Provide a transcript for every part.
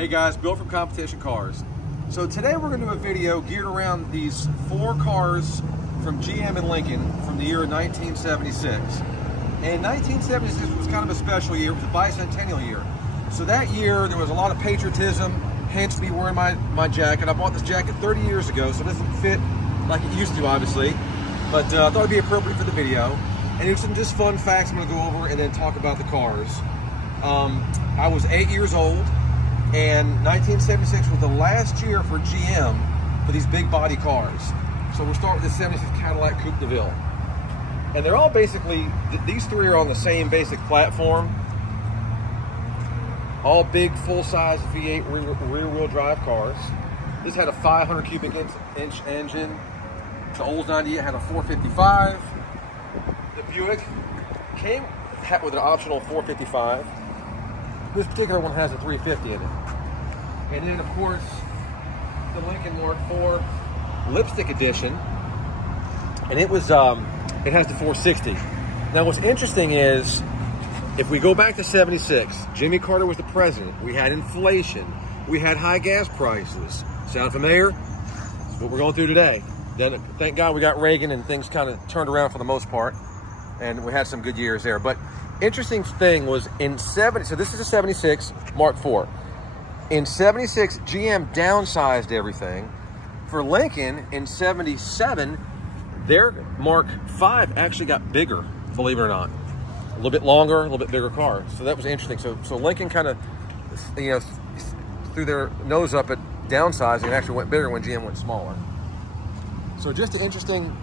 Hey guys, Bill from Competition Cars. So today we're going to do a video geared around these 4 cars from GM and Lincoln from the year 1976. And 1976 was kind of a special year. It was a bicentennial year. So that year there was a lot of patriotism, hence me wearing my jacket. I bought this jacket 30 years ago, so it doesn't fit like it used to, obviously. But I thought it'd be appropriate for the video. And here's some just fun facts I'm going to go over and then talk about the cars. I was 8 years old. And 1976 was the last year for GM for these big body cars. So we'll start with the 76 Cadillac Coupe de Ville. And they're all basically, these 3 are on the same basic platform. All big full-size V8 rear-wheel drive cars. This had a 500 cubic inch engine. The Olds-98 had a 455. The Buick came with an optional 455. This particular one has a 350 in it. And then, of course, the Lincoln Mark IV Lipstick Edition. And it was, it has the 460. Now, what's interesting is, if we go back to 76, Jimmy Carter was the president. We had inflation. We had high gas prices. Sound familiar? That's what we're going through today. Then, thank God we got Reagan and things kind of turned around for the most part. And we had some good years there. But interesting thing was in so this is a 76 Mark IV. In 76, GM downsized everything. For Lincoln, in 77, their Mark V actually got bigger, believe it or not. A little bit longer, a little bit bigger car. So that was interesting. So Lincoln kind of, you know, threw their nose up at downsizing and actually went bigger when GM went smaller. So just an interesting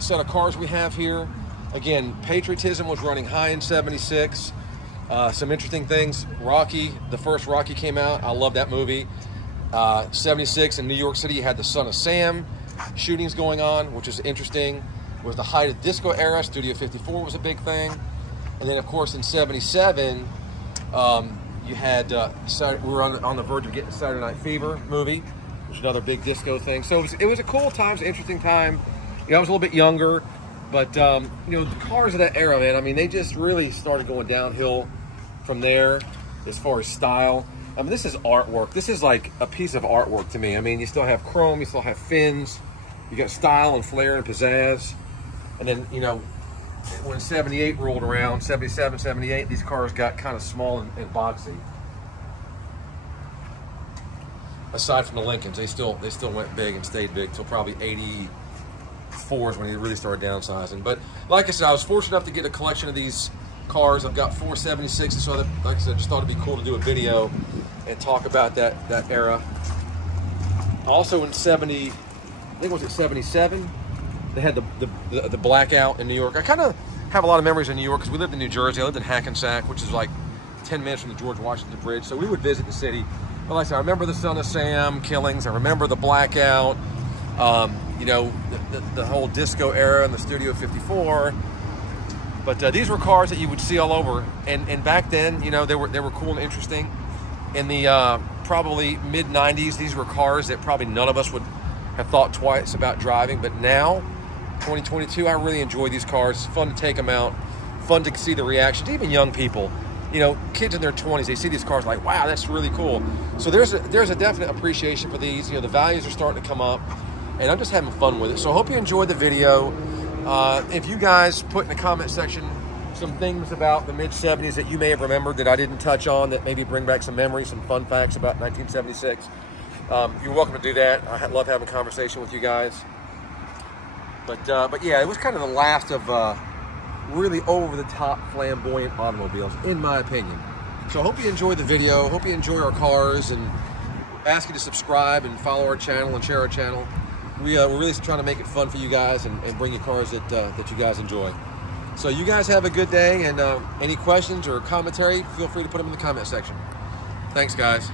set of cars we have here. Again, Patriotism was running high in 76. Some interesting things. Rocky, the first Rocky came out. I love that movie. 76 in New York City, you had the Son of Sam shootings going on, which is interesting. It was the height of disco era. Studio 54 was a big thing. And then, of course, in 77, you had, we were on the verge of getting Saturday Night Fever movie, which is another big disco thing. So it was a cool time, an interesting time. You know, I was a little bit younger. But, you know, the cars of that era, man, I mean, they just really started going downhill from there as far as style. I mean, this is artwork. This is like a piece of artwork to me. I mean, you still have chrome, you still have fins, you got style and flair and pizzazz. And then, you know, when 78 rolled around, 77, 78, these cars got kind of small and boxy. Aside from the Lincolns, they still went big and stayed big till probably 84 is when he really started downsizing. But like I said, I was fortunate enough to get a collection of these cars. I've got 4 76s, so that, like I said, just thought it'd be cool to do a video and talk about that era. Also in 70, I think it was at 77, they had the blackout in New York. I kind of have a lot of memories in New York because we lived in New Jersey. I lived in Hackensack, which is like 10 minutes from the George Washington Bridge, so we would visit the city. But like I said, I remember the Son of Sam killings. I remember the blackout. You know, the whole disco era and the Studio 54. But these were cars that you would see all over. And back then, you know, they were cool and interesting. In the probably mid-90s, these were cars that probably none of us would have thought twice about driving. But now, 2022, I really enjoy these cars. It's fun to take them out. Fun to see the reactions. Even young people, you know, kids in their 20s, they see these cars like, wow, that's really cool. So there's a definite appreciation for these. You know, the values are starting to come up. And I'm just having fun with it. So I hope you enjoyed the video. If you guys put in the comment section some things about the mid-70s that you may have remembered that I didn't touch on, that maybe bring back some memories, some fun facts about 1976, you're welcome to do that. I love having a conversation with you guys. But yeah, it was kind of the last of really over-the-top flamboyant automobiles, in my opinion. So I hope you enjoyed the video. Hope you enjoy our cars, and ask you to subscribe and follow our channel and share our channel. We're really trying to make it fun for you guys and bring you cars that you guys enjoy. So you guys have a good day, and any questions or commentary, feel free to put them in the comment section. Thanks, guys.